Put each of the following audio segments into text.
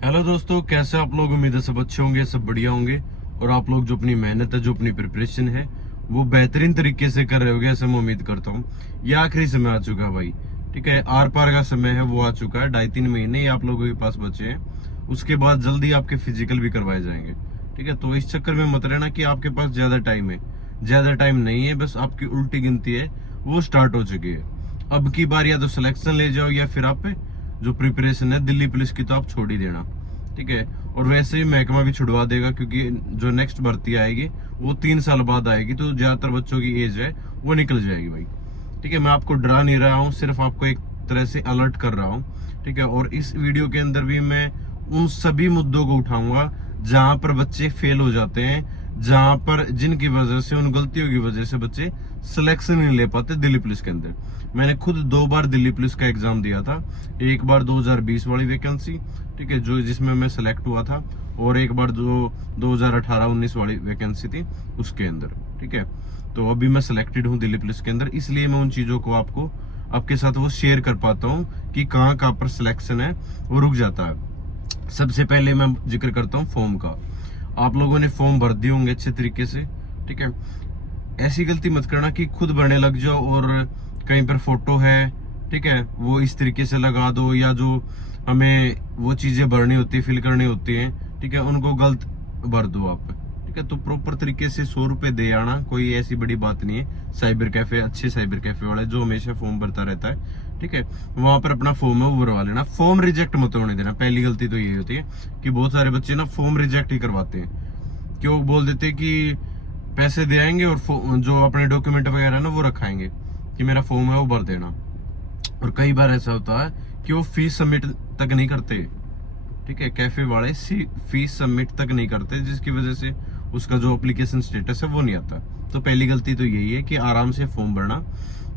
Hello दोस्तों, कैसे आप लोग। उम्मीद है सब अच्छे होंगे, सब बढ़िया होंगे और आप लोग जो अपनी मेहनत है, जो अपनी प्रिपरेशन है वो बेहतरीन तरीके से कर रहे होगे, ऐसे मैं उम्मीद करता हूँ। ये आखिरी समय आ चुका है भाई, ठीक है। आर पार का समय है वो आ चुका है। 2.5-3 महीने ही आप लोगों के पास बचे हैं, उसके बाद जल्दी आपके फिजिकल भी करवाए जाएंगे, ठीक है। तो इस चक्कर में मत रहना कि आपके पास ज्यादा टाइम है। ज्यादा टाइम नहीं है, बस आपकी उल्टी गिनती है वो स्टार्ट हो चुकी है। अब की बार या तो सिलेक्शन ले जाओ या फिर आप जो प्रिपरेशन है दिल्ली पुलिस की तो आप छोड़ ही देना, ठीक है। और वैसे ही महकमा भी छुड़वा देगा, क्योंकि जो नेक्स्ट भर्ती आएगी वो 3 साल बाद आएगी, तो ज्यादातर बच्चों की एज है वो निकल जाएगी भाई, ठीक है। मैं आपको डरा नहीं रहा हूँ, सिर्फ आपको एक तरह से अलर्ट कर रहा हूँ, ठीक है। और इस वीडियो के अंदर भी मैं उन सभी मुद्दों को उठाऊंगा जहां पर बच्चे फेल हो जाते हैं, जहां पर जिनकी वजह से, उन गलतियों की वजह से बच्चे सिलेक्शन नहीं ले पाते दिल्ली पुलिस के अंदर। मैंने खुद 2 बार दिल्ली पुलिस का एग्जाम दिया था। एक बार 2020 वाली वैकेंसी, ठीक है, जो जिसमें मैं सिलेक्ट हुआ था, और एक बार जो 2018-19 वाली वैकेंसी थी उसके अंदर, ठीक है। तो अभी मैं सिलेक्टेड हूँ दिल्ली पुलिस के अंदर, इसलिए मैं उन चीजों को आपके साथ वो शेयर कर पाता हूँ कि कहाँ कहाँ पर सिलेक्शन है वो रुक जाता है। सबसे पहले मैं जिक्र करता हूँ फॉर्म का। आप लोगों ने फॉर्म भर दिए होंगे अच्छे तरीके से, ठीक है। ऐसी गलती मत करना कि खुद भरने लग जाओ और कहीं पर फोटो है, ठीक है, वो इस तरीके से लगा दो, या जो हमें वो चीजें भरनी होती है, फिल करनी होती है, ठीक है, उनको गलत भर दो आप, ठीक है। तो प्रॉपर तरीके से 100 रुपए दे आना, कोई ऐसी बड़ी बात नहीं है। साइबर कैफे, अच्छे साइबर कैफे वाले जो हमेशा फॉर्म भरता रहता है, ठीक है, वहां पर अपना फॉर्म है वो भरवा लेना। फॉर्म रिजेक्ट मत होने देना, पहली गलती तो यही होती है कि बहुत सारे बच्चे ना फॉर्म रिजेक्ट ही करवाते हैं। क्यों बोल देते हैं कि पैसे दे आएंगे और जो अपने डॉक्यूमेंट वगैरह ना वो रखाएंगे कि मेरा फॉर्म है वो भर देना। और कई बार ऐसा होता है कि वो फीस सबमिट तक नहीं करते, ठीक है, कैफे वाले फीस सबमिट तक नहीं करते, जिसकी वजह से उसका जो एप्लीकेशन स्टेटस है वो नहीं आता। तो पहली गलती तो यही है कि आराम से फॉर्म भरना,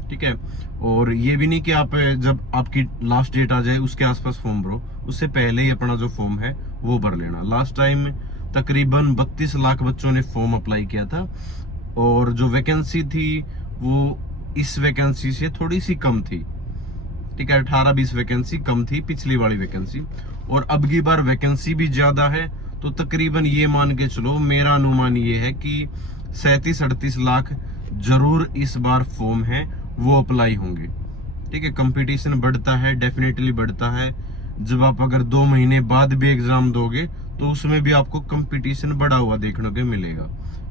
ठीक है। और ये भी नहीं कि आप जब आपकी लास्ट डेट आ जाए उसके आसपास फॉर्म भरो, उससे पहले ही अपना जो फॉर्म है वो भर लेना। लास्ट टाइम तकरीबन 32 लाख बच्चों ने फॉर्म अप्लाई किया था, और जो वैकेंसी थी वो इस वैकेंसी से थोड़ी सी कम थी, ठीक है। 18-20 वैकेंसी कम थी पिछली वाली वैकेंसी, और अब की बार वैकेंसी भी ज्यादा है। तो तकरीबन ये मान के चलो, मेरा अनुमान ये है कि 37-38 लाख जरूर इस बार फॉर्म है वो अप्लाई होंगे, ठीक है। कंपटीशन बढ़ता है, डेफिनेटली बढ़ता है। जब आप अगर 2 महीने बाद भी एग्जाम दोगे तो उसमें भी आपको कंपटीशन बढ़ा हुआ देखने को मिलेगा,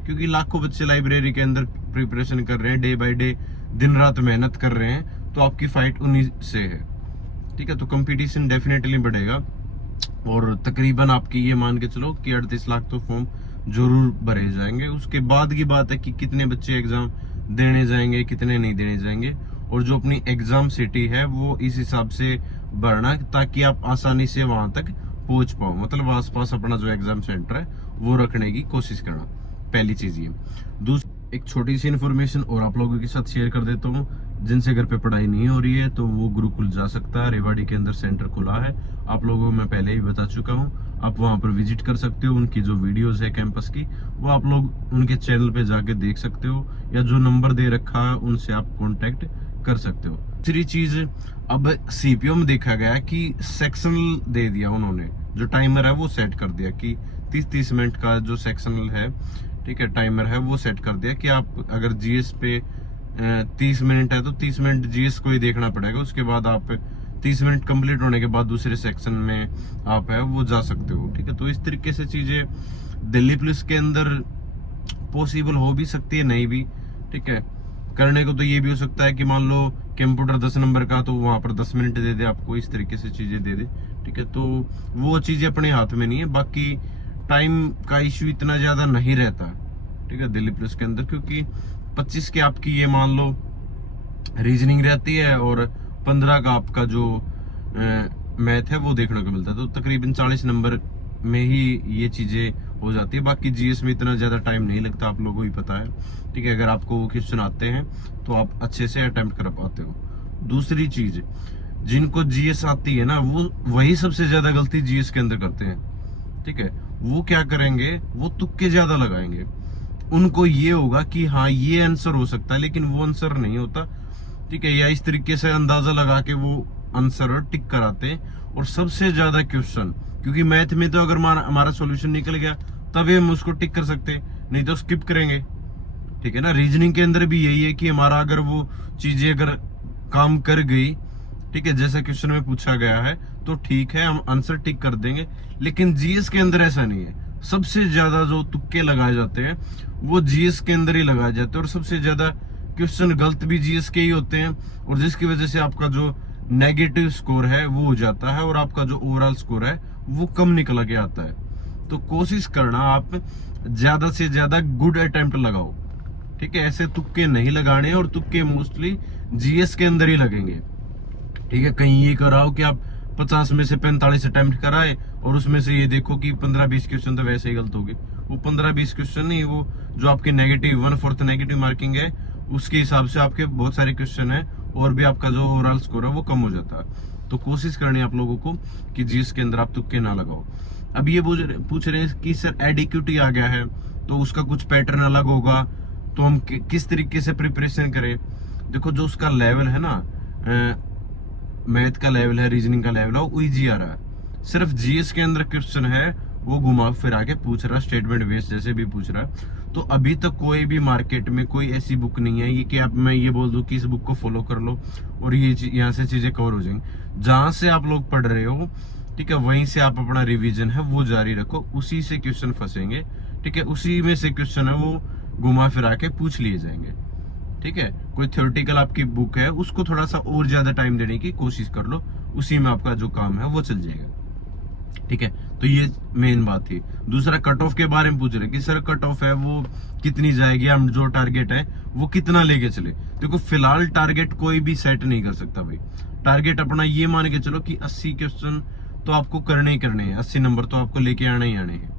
क्योंकि लाखों बच्चे लाइब्रेरी के अंदर प्रिपरेशन कर रहे हैं, डे बाय डे, दिन रात मेहनत कर रहे हैं। तो आपकी फाइट उन्हीं से है, ठीक है। तो कंपटीशन डेफिनेटली बढ़ेगा, और तकरीबन आपकी ये मान के चलो कि 38 लाख तो फॉर्म जरूर भरे जाएंगे। उसके बाद की बात है कि कितने बच्चे एग्जाम देने जाएंगे, कितने नहीं देने जाएंगे, और जो अपनी एग्जाम सिटी है वो इस हिसाब से भरना, ताकि आप आसानी से वहां तक पहुंच पाओ। मतलब आसपास अपना जो एग्जाम सेंटर है वो रखने की कोशिश करना, पहली चीज ये। दूसरी एक छोटी सी इन्फॉर्मेशन और आप लोगों के साथ शेयर कर देता हूँ। जिनसे घर पे पढ़ाई नहीं हो रही है तो वो गुरुकुल जा सकता है, रेवाड़ी के अंदर सेंटर खुला है, आप लोगों को मैं पहले ही बता चुका हूँ। आप वहां पर विजिट कर सकते हो, उनकी जो वीडियोस है कैंपस की वो आप लोग उनके चैनल पे जाके देख सकते हो, या जो नंबर दे रखा है उनसे आप कॉन्टेक्ट कर सकते हो। दूसरी चीज, अब सीपीओ में देखा गया कि सेक्शनल दे दिया उन्होंने, जो टाइमर है वो सेट कर दिया कि 30-30 मिनट का जो सेक्शनल है, ठीक है, टाइमर है वो सेट कर दिया कि आप अगर जीएस पे 30 मिनट है तो 30 मिनट जीएस को ही देखना पड़ेगा। उसके बाद आप 30 मिनट कंप्लीट होने के बाद दूसरे सेक्शन में आप है वो जा सकते हो, ठीक है। तो इस तरीके से चीजें दिल्ली पुलिस के अंदर पॉसिबल हो भी सकती है, नहीं भी, ठीक है। करने को तो ये भी हो सकता है कि मान लो कंप्यूटर 10 नंबर का, तो वहां पर 10 मिनट दे दे आपको, इस तरीके से चीजें दे दे, ठीक है। तो वो चीजें अपने हाथ में नहीं है। बाकी टाइम का इश्यू इतना ज्यादा नहीं रहता, ठीक है, दिल्ली पुलिस के अंदर, क्योंकि 25 की आपकी ये मान लो रीजनिंग रहती है, और 15 का आपका जो मैथ है वो देखने को मिलता है। तो तकरीबन 40 नंबर में ही ये चीजें हो जाती है। बाकी जीएस में इतना ज्यादा टाइम नहीं लगता, आप लोगों को ही पता है, ठीक है। अगर आपको वो क्वेश्चन आते हैं तो आप अच्छे से अटेम्प्ट कर पाते हो। दूसरी चीज, जिनको जीएस आती है ना, वो वही सबसे ज्यादा गलती जीएस के अंदर करते हैं, ठीक है। वो क्या करेंगे, वो तुक्के ज्यादा लगाएंगे। उनको ये होगा कि हाँ ये आंसर हो सकता है, लेकिन वो आंसर नहीं होता, ठीक है। या इस तरीके से अंदाजा लगा के वो आंसर टिक कराते हैं। और सबसे ज्यादा क्वेश्चन क्योंकि मैथ में तो अगर हमारा सॉल्यूशन निकल गया तभी हम उसको टिक कर सकते हैं, नहीं तो स्किप करेंगे। ठीक है ना। रीजनिंग के अंदर भी यही है कि हमारा अगर वो चीजें अगर काम कर गई, ठीक है, जैसा क्वेश्चन में पूछा गया है, तो ठीक है, हम आंसर टिक कर देंगे। लेकिन जीएस के अंदर ऐसा नहीं है। सबसे ज्यादा जो तुक्के लगाए जाते हैं वो जीएस के अंदर ही लगाए जाते हैं, और सबसे ज्यादा क्वेश्चन गलत भी जीएस के ही होते हैं, और जिसकी वजह से आपका जो नेगेटिव स्कोर है वो हो जाता है, और आपका जो ओवरऑल स्कोर है वो कम निकल के आता है। तो कोशिश करना आप ज्यादा से ज्यादा गुड अटेम्प्ट लगाओ। ठीक है, ऐसे तुक्के नहीं लगाने, और तुक्के मोस्टली जीएस के अंदर ही लगेंगे। ठीक है, कहीं ये कराओ कि आप 50 में से 45 अटेम्प्ट कराए और उसमें से ये देखो कि 15-20 क्वेश्चन तो वैसे ही गलत हो गए। वो 15-20 क्वेश्चन नहीं, वो जो आपके नेगेटिव 1/4 नेगेटिव मार्किंग है उसके हिसाब से आपके बहुत सारे क्वेश्चन है, और भी आपका जो ओवरऑल स्कोर है वो कम हो जाता है। तो कोशिश करनी है आप लोगों को कि जीएस के अंदर आप तुक्के ना लगाओ। अब ये पूछ रहे हैं कि सर एडिक्यूटी आ गया है तो उसका कुछ पैटर्न अलग होगा, तो हम किस तरीके से प्रिपरेशन करें। देखो, जो उसका लेवल है ना, मैथ का लेवल है, रीजनिंग का लेवल है, वो इजी आ रहा है। सिर्फ जीएस के अंदर क्वेश्चन है वो घुमा फिरा के पूछ रहा, स्टेटमेंट बेस्ड जैसे भी पूछ रहा है। तो अभी तक कोई भी मार्केट में कोई ऐसी बुक नहीं है ये कि आप मैं ये बोल दूं कि इस बुक को फॉलो कर लो और ये यहाँ से चीजें कवर हो जाएंगी। जहां से आप लोग पढ़ रहे हो, ठीक है, वहीं से आप अपना रिवीजन है वो जारी रखो, उसी से क्वेश्चन फंसेंगे। ठीक है, उसी में से क्वेश्चन है वो घुमा फिरा के पूछ लिए जाएंगे। ठीक है, कोई थ्योरेटिकल आपकी बुक है उसको थोड़ा सा और ज्यादा टाइम देने की कोशिश कर लो, उसी में आपका जो काम है वो चल जाएगा। ठीक है, तो ये मेन बात थी। दूसरा, कट ऑफ के बारे में पूछ रहे कि सर कट ऑफ है वो कितनी जाएगी, हम जो टारगेट है वो कितना लेके चले। देखो, फिलहाल टारगेट कोई भी सेट नहीं कर सकता भाई। टारगेट अपना ये मान के चलो कि 80 क्वेश्चन तो आपको करने ही करने हैं, 80 नंबर तो आपको लेके आने ही आने हैं।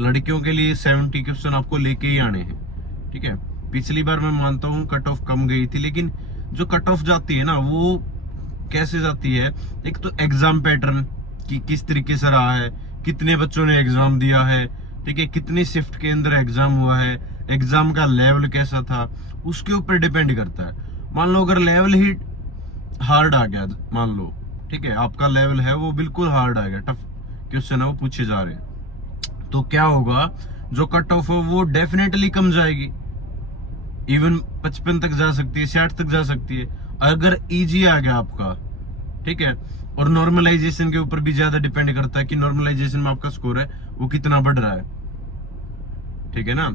लड़कियों के लिए 70 क्वेश्चन आपको लेके ही आने हैं। ठीक है, पिछली बार मैं मानता हूँ कट ऑफ कम गई थी, लेकिन जो कट ऑफ जाती है ना वो कैसे जाती है, एक तो एग्जाम पैटर्न कि किस तरीके से रहा है, कितने बच्चों ने एग्जाम दिया है, ठीक है, कितनी शिफ्ट के अंदर एग्जाम हुआ है, एग्जाम का लेवल कैसा था, उसके ऊपर डिपेंड करता है। मान लो अगर लेवल ही हार्ड आ गया, मान लो, ठीक है, आपका लेवल है वो बिल्कुल हार्ड आ गया, टफ क्वेश्चन है वो पूछे जा रहे हैं, तो क्या होगा, जो कट ऑफ है वो डेफिनेटली कम जाएगी, इवन 55 तक जा सकती है, 60 तक जा सकती है, अगर इजी आ गया आपका। ठीक है, और नॉर्मलाइजेशन के ऊपर भी ज्यादा डिपेंड करता है कि नॉर्मलाइजेशन में आपका स्कोर है वो कितना बढ़ रहा है। ठीक है ना।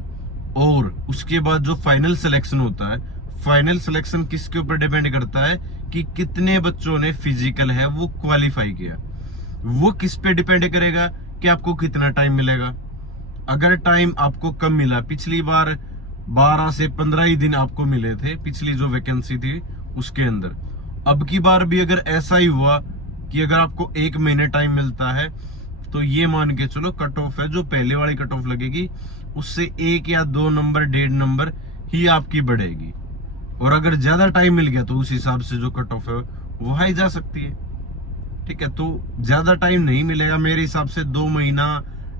और उसके बाद जो फाइनल सिलेक्शन होता है, फाइनल सिलेक्शन किसके ऊपर डिपेंड करता है कि कितने बच्चों ने फिजिकल है वो क्वालिफाई किया। वो किस पे डिपेंड करेगा कि आपको कितना टाइम मिलेगा। अगर टाइम आपको कम मिला, पिछली बार 12 से 15 ही दिन आपको मिले थे पिछली जो वैकेंसी थी उसके अंदर, अब की बार भी अगर ऐसा ही हुआ कि अगर आपको 1 महीने टाइम मिलता है, तो ये मान के चलो कट ऑफ है जो पहले वाली कट ऑफ लगेगी उससे 1 या 2 नंबर 1.5 नंबर ही आपकी बढ़ेगी। और अगर ज्यादा टाइम मिल गया तो उस हिसाब से जो कट ऑफ है वो हाई जा सकती है। ठीक है, तो ज्यादा टाइम नहीं मिलेगा मेरे हिसाब से, 2 महीना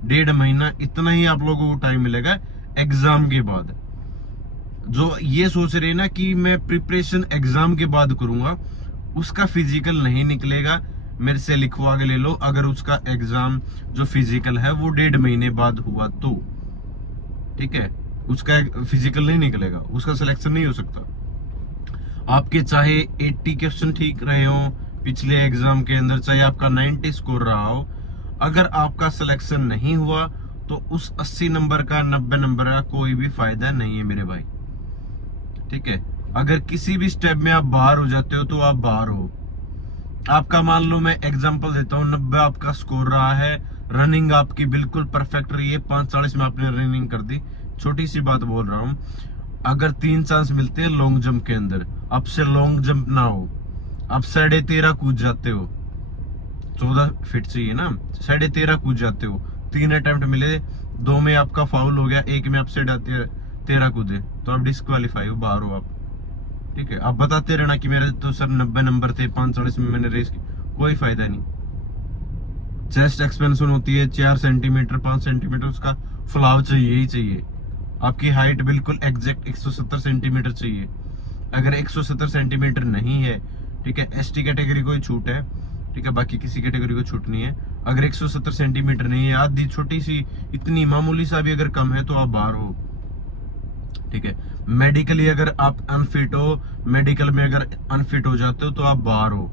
1.5 महीना इतना ही आप लोगों को टाइम मिलेगा एग्जाम के बाद। जो ये सोच रहे ना कि मैं प्रिपरेशन एग्जाम के बाद करूंगा, उसका फिजिकल नहीं निकलेगा, मेरे से लिखवा के ले लो। अगर उसका एग्जाम जो फिजिकल है वो 1.5 महीने बाद हुआ तो, ठीक है, उसका फिजिकल नहीं निकलेगा, उसका सिलेक्शन नहीं हो सकता। आपके चाहे 80 क्वेश्चन ठीक रहे हो पिछले एग्जाम के अंदर, चाहे आपका 90 स्कोर रहा हो, अगर आपका सिलेक्शन नहीं हुआ तो उस 80 नंबर का 90 नंबर का कोई भी फायदा नहीं है मेरे भाई। ठीक है, अगर किसी भी स्टेप में आप बाहर हो जाते हो तो आप बाहर हो। आपका मान लो, मैं एग्जांपल देता हूँ, 90 आपका स्कोर रहा है, रनिंग आपकी बिल्कुल परफेक्ट रही है, 5:40 में आपने रनिंग कर दी, छोटी सी बात बोल रहा हूँ, अगर 3 चांस मिलते हैं लॉन्ग जंप के अंदर, आपसे लॉन्ग जंप ना हो, आप 13.5 कूद जाते हो, 14 फीट चाहिए ना, 13.5 कूद जाते हो, 3 अटेम्प्ट मिले, 2 में आपका फाउल हो गया, 1 में आपसे 13 कूदे, तो आप डिस्क्वालीफाई हो, बाहर हो आप। ठीक है, आप बताते रहना कि मेरे तो सर 90 नंबर थे, 5:40 में मैंने रेस की, कोई फायदा नहीं। चेस्ट एक्सपेंशन होती है 4 सेंटीमीटर 5 सेंटीमीटर, उसका फुलाव चाहिए ही चाहिए। आपकी हाइट बिल्कुल एग्जैक्ट 170 सेंटीमीटर चाहिए। अगर 170 सेंटीमीटर नहीं है, ठीक है, एसटी कैटेगरी को ही छूट है, ठीक है, बाकी किसी कैटेगरी को छूट नहीं है। अगर 170 सेंटीमीटर नहीं है, आधी छोटी सी इतनी मामूली सा भी अगर कम है तो आप बाहर हो। ठीक है, मेडिकली अगर आप अनफिट हो, मेडिकल में अगर अनफिट हो जाते हो तो आप बाहर हो।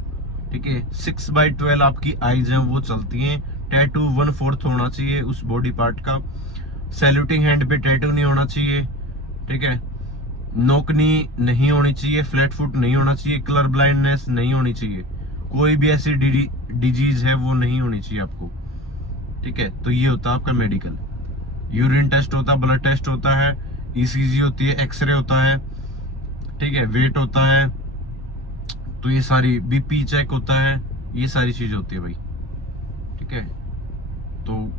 ठीक है, 6/12 आपकी आईज हैं वो चलती हैं। टैटू 1/4 होना चाहिए उस बॉडी पार्ट का। सैल्यूटिंग हैंड पे टैटू नहीं होना चाहिए। ठीक है, नोकनी नहीं होनी चाहिए, फ्लैट फुट नहीं होना चाहिए, कलर ब्लाइंडनेस नहीं होनी चाहिए, कोई भी ऐसी डिजीज है वो नहीं होनी चाहिए आपको। ठीक है, तो ये होता है आपका मेडिकल। यूरिन टेस्ट होता है, ब्लड टेस्ट होता है, ईसीजी होती है, एक्सरे होता है। ठीक है, वेट होता है, तो ये सारी बीपी चेक होता है, ये सारी चीजें होती है भाई। ठीक है, तो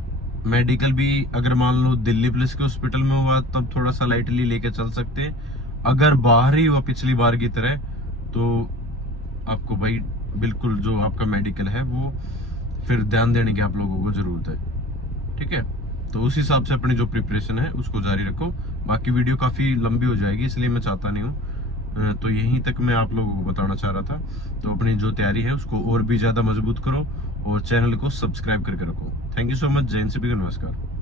मेडिकल भी अगर मान लो दिल्ली पुलिस के हॉस्पिटल में हुआ तब थोड़ा सा लाइटली लेके चल सकते हैं। अगर बाहर ही हुआ पिछली बार की तरह तो आपको भाई बिल्कुल जो आपका मेडिकल है वो फिर ध्यान देने की आप लोगों को जरूरत है। ठीक है, तो उस हिसाब से अपनी जो प्रिपरेशन है उसको जारी रखो। बाकी वीडियो काफी लंबी हो जाएगी इसलिए मैं चाहता नहीं हूँ, तो यहीं तक मैं आप लोगों को बताना चाह रहा था। तो अपनी जो तैयारी है उसको और भी ज्यादा मजबूत करो और चैनल को सब्सक्राइब करके रखो। Thank you so much. जय हिंद, सभी को नमस्कार।